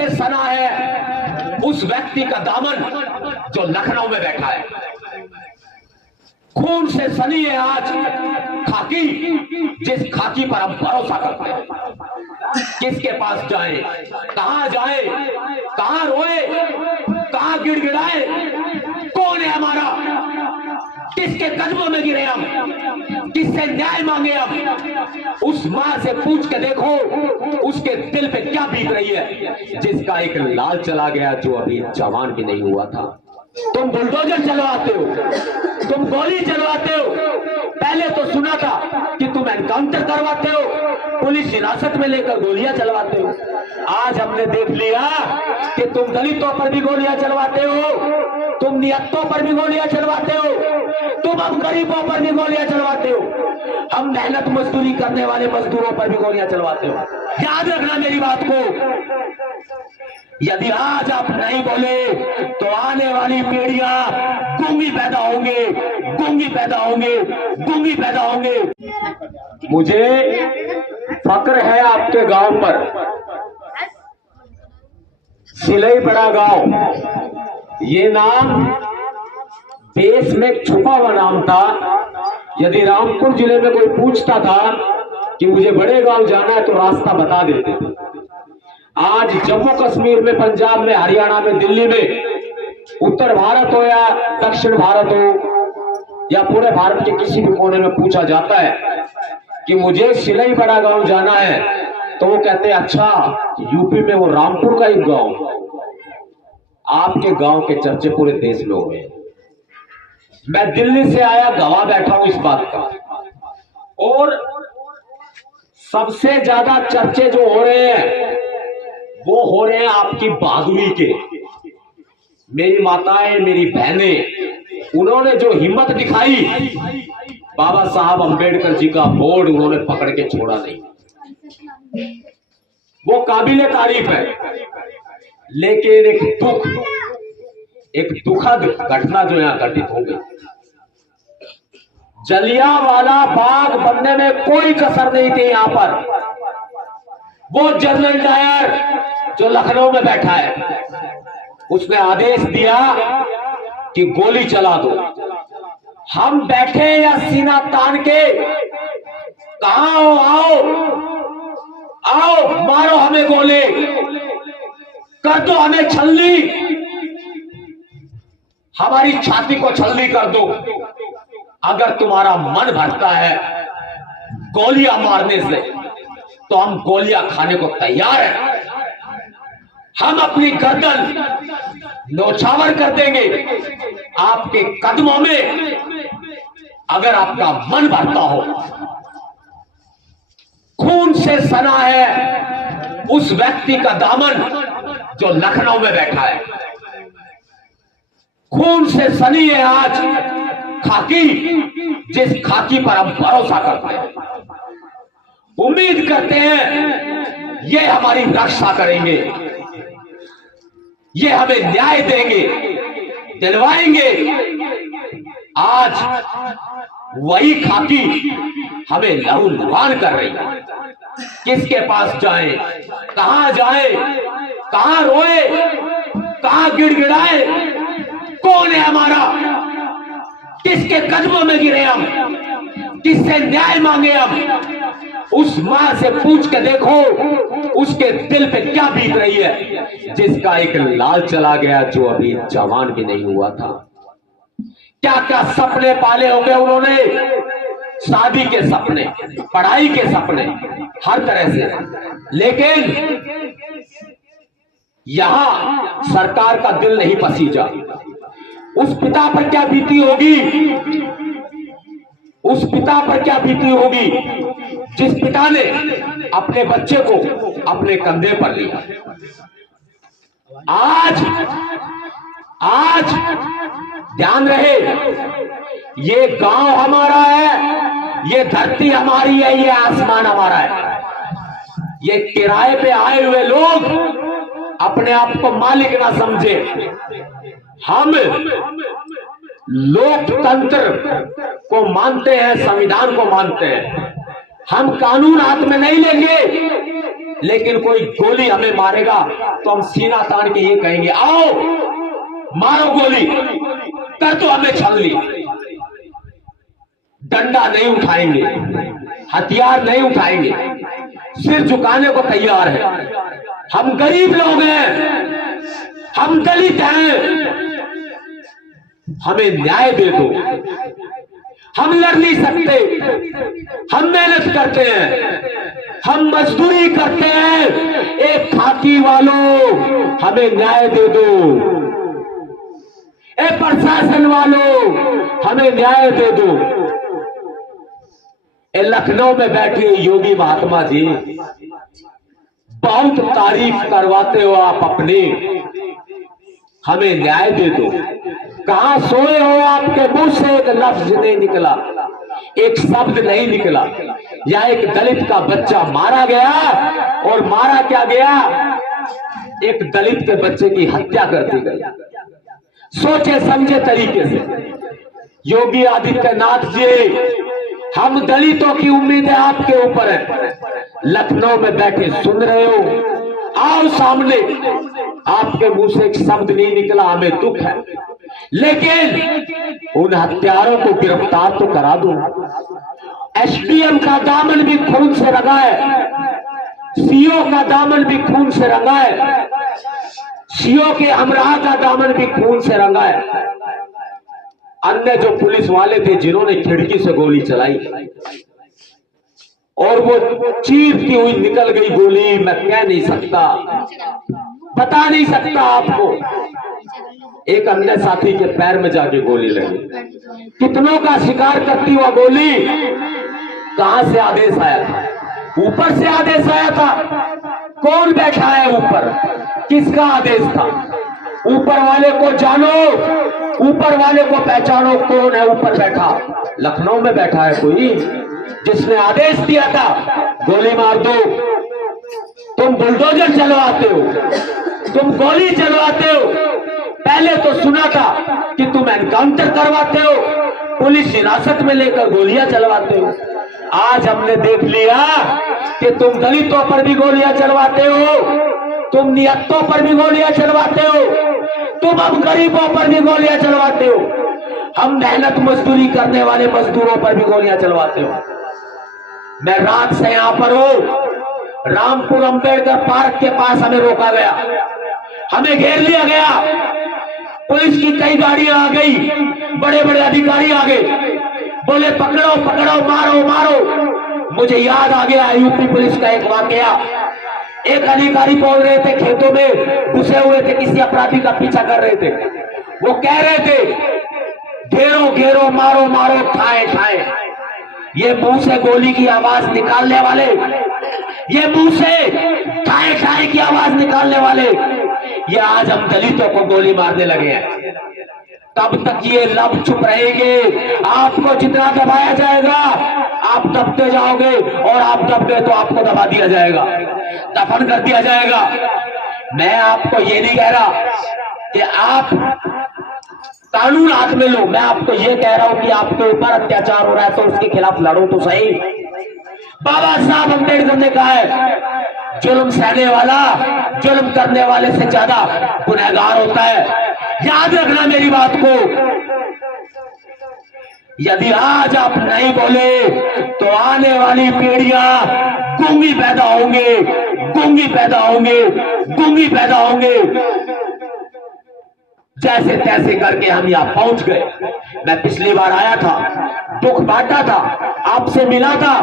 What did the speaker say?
से सना है उस व्यक्ति का दामन जो लखनऊ में बैठा है। खून से सनी है आज खाकी, जिस खाकी पर हम भरोसा करते हैं। किसके पास जाए, कहां जाए, कहां रोए, कहां गिड़गिड़ाए, कौन है हमारा, किसके कदमों में गिरे हम, किससे न्याय मांगे हम। उस मां से पूछ के देखो उसके दिल पे क्या बीत रही है, जिसका एक लाल चला गया जो अभी जवान भी नहीं हुआ था। तुम बुलडोजर चलवाते हो, तुम गोली चलवाते हो, पहले तो सुना था कि तुम एनकाउंटर करवाते हो, पुलिस हिरासत में लेकर गोलियां चलवाते हो। आज हमने देख लिया कि तुम दलितों पर भी गोलियां चलवाते हो, तुम नियत्तों पर भी गोलियां चलवाते हो, तुम हम गरीबों पर भी गोलियां चलवाते हो, हम मेहनत मजदूरी करने वाले मजदूरों पर भी गोलियां चलवाते हो। याद रखना मेरी बात को। यदि आज आप नहीं बोले तो आने वाली पीढ़ियां गूंगी पैदा होंगे, गूंगी पैदा होंगे, गूंगी पैदा होंगे। मुझे फक्र है आपके गांव पर, सिलई बड़ा गांव, ये नाम देश में छुपा हुआ नाम था। यदि रामपुर जिले में कोई पूछता था कि मुझे बड़े गांव जाना है तो रास्ता बता देते थे। आज जम्मू कश्मीर में, पंजाब में, हरियाणा में, दिल्ली में, उत्तर भारत हो या दक्षिण भारत हो या पूरे भारत के किसी भी कोने में पूछा जाता है कि मुझे सिलई बड़ा गांव जाना है तो वो कहते हैं अच्छा यूपी में वो रामपुर का एक गांव। आपके गांव के चर्चे पूरे देश में हो गए। मैं दिल्ली से आया, गवाह बैठा हूं इस बात का। और सबसे ज्यादा चर्चे जो हो रहे हैं वो हो रहे हैं आपकी बहादुरी के। मेरी माताएं, मेरी बहनें, उन्होंने जो हिम्मत दिखाई, बाबा साहब अंबेडकर जी का बोर्ड उन्होंने पकड़ के छोड़ा नहीं, वो काबिले तारीफ है। लेकिन एक दुखद घटना जो यहां घटित हो गई, जलियांवाला बाग बनने में कोई कसर नहीं थी। यहां पर वो जनरल डायर जो लखनऊ में बैठा है, उसने आदेश दिया कि गोली चला दो। हम बैठे या सीना तान के, कहां हो, आओ आओ, मारो हमें गोले, कर दो हमें छलनी, हमारी छाती को छलनी कर दो। अगर तुम्हारा मन भरता है गोलियां मारने से तो हम गोलियां खाने को तैयार हैं। हम अपनी गर्दन नौछावर कर देंगे आपके कदमों में, अगर आपका मन भरता हो। खून से सना है उस व्यक्ति का दामन जो लखनऊ में बैठा है। खून से सनी है आज खाकी, जिस खाकी पर हम भरोसा करते हैं, उम्मीद करते हैं ये हमारी रक्षा करेंगे, ये हमें न्याय देंगे, दिलवाएंगे। आज वही खाकी हमें लहूलुहान कर रही है। किसके पास जाए, कहां जाए, कहां रोए, कहां गिड़गिड़ाए, कौन है हमारा, किसके कदमों में गिरे हम, किससे न्याय मांगे हम। उस मां से पूछ के देखो उसके दिल पे क्या बीत रही है, जिसका एक लाल चला गया जो अभी जवान भी नहीं हुआ था। क्या क्या सपने पाले होंगे उन्होंने, शादी के सपने, पढ़ाई के सपने, हर तरह से। लेकिन यहां सरकार का दिल नहीं पसीजा। उस पिता पर क्या बीती होगी, उस पिता पर क्या बीती होगी जिस पिता ने अपने बच्चे को अपने कंधे पर लिया। आज ध्यान रहे, ये गांव हमारा है, ये धरती हमारी है, ये आसमान हमारा है। ये किराए पे आए हुए लोग अपने आप को मालिक ना समझे। हम लोकतंत्र को मानते हैं, संविधान को मानते हैं। हम कानून हाथ में नहीं लेंगे, लेकिन कोई गोली हमें मारेगा तो हम सीना तान के ये कहेंगे, आओ मारो गोली, कर तो हमें छलनी। डंडा नहीं उठाएंगे, हथियार नहीं उठाएंगे, सिर झुकाने को तैयार है। हम गरीब लोग हैं, हम दलित हैं, हमें न्याय दे दो। हम लड़ नहीं सकते, हम मेहनत करते हैं, हम मजदूरी करते हैं। एक खाकी वालों हमें न्याय दे दो, ए प्रशासन वालों हमें न्याय दे दो। ए लखनऊ में बैठे योगी महात्मा जी, बहुत तारीफ करवाते हो आप अपनी, हमें न्याय दे दो। कहां सोए हो? आपके मुंह से एक लफ्ज नहीं निकला, एक शब्द नहीं निकला। या एक दलित का बच्चा मारा गया, और मारा क्या गया, एक दलित के बच्चे की हत्या कर दी गई, सोचे समझे तरीके से। योगी आदित्यनाथ जी, हम दलितों की उम्मीदें आपके ऊपर है। लखनऊ में बैठे सुन रहे हो, आओ सामने। आपके मुंह से एक शब्द नहीं निकला, हमें दुख है, लेकिन उन हत्यारों को गिरफ्तार तो करा दो। एसडीएम का दामन भी खून से रंगा है, सीओ का दामन भी खून से रंगा है, सीओ के हमराह का दामन भी खून से रंगा है। अन्य जो पुलिस वाले थे जिन्होंने खिड़की से गोली चलाई, और वो चीरती हुई निकल गई गोली, मैं कह नहीं सकता, बता नहीं सकता आपको। एक अन्य साथी के पैर में जाके गोली लगी। कितनों का शिकार करती हुआ गोली। कहां से आदेश आया था? ऊपर से आदेश आया था। कौन बैठा है ऊपर? किसका आदेश था? ऊपर वाले को जानो, ऊपर वाले को पहचानो, कौन है ऊपर बैठा? लखनऊ में बैठा है कोई जिसने आदेश दिया था गोली मार दो। तुम बुलडोजर चलवाते हो, तुम गोली चलवाते हो। पहले तो सुना था कि तुम एनकाउंटर करवाते हो, पुलिस हिरासत में लेकर गोलियां चलवाते हो। आज हमने देख लिया कि तुम दलितों पर भी गोलियां चलवाते हो, तुम नियतों पर भी गोलियां चलवाते हो, तुम अब गरीबों पर भी गोलियां चलवाते हो, हम मेहनत मजदूरी करने वाले मजदूरों पर भी गोलियां चलवाते हो। मैं रात से यहां पर हूं, रामपुर अंबेडकर पार्क के पास हमें रोका गया, हमें घेर लिया गया। पुलिस की कई गाड़ियां आ गई, बड़े बड़े अधिकारी आ गए, बोले पकड़ो पकड़ो, मारो मारो। मुझे याद आ गया यूपी पुलिस का एक वाकया। एक अधिकारी बोल रहे थे खेतों में घुसे हुए थे, किसी अपराधी का पीछा कर रहे थे। वो कह रहे थे घेरो घेरो, मारो मारो, ठाए ठाए। ये मुंह से गोली की आवाज निकालने वाले, ये मुंह से ठाए ठाए की आवाज निकालने वाले, ये आज हम दलितों को गोली मारने लगे हैं। तब तक ये लब चुप रहेंगे। आपको जितना दबाया जाएगा आप दबते जाओगे, और आप दब गए तो आपको दबा दिया जाएगा, दफन कर दिया जाएगा। मैं आपको ये नहीं कह रहा कि आप कानून हाथ में लो, मैं आपको ये कह रहा हूं कि आपके ऊपर अत्याचार हो रहा है तो उसके खिलाफ लड़ो तो सही। बाबा साहब अम्बेडकर ने कहा है जुल्म सहने वाला जुल्म करने वाले से ज्यादा गुनहगार होता है। याद रखना मेरी बात को। यदि आज आप नहीं बोले तो आने वाली पीढ़ियां गूंगी पैदा होंगे, गूंगी पैदा होंगे, गूंगी पैदा होंगे। जैसे तैसे करके हम यहां पहुंच गए। मैं पिछली बार आया था, दुख बांटा था, आपसे मिला था।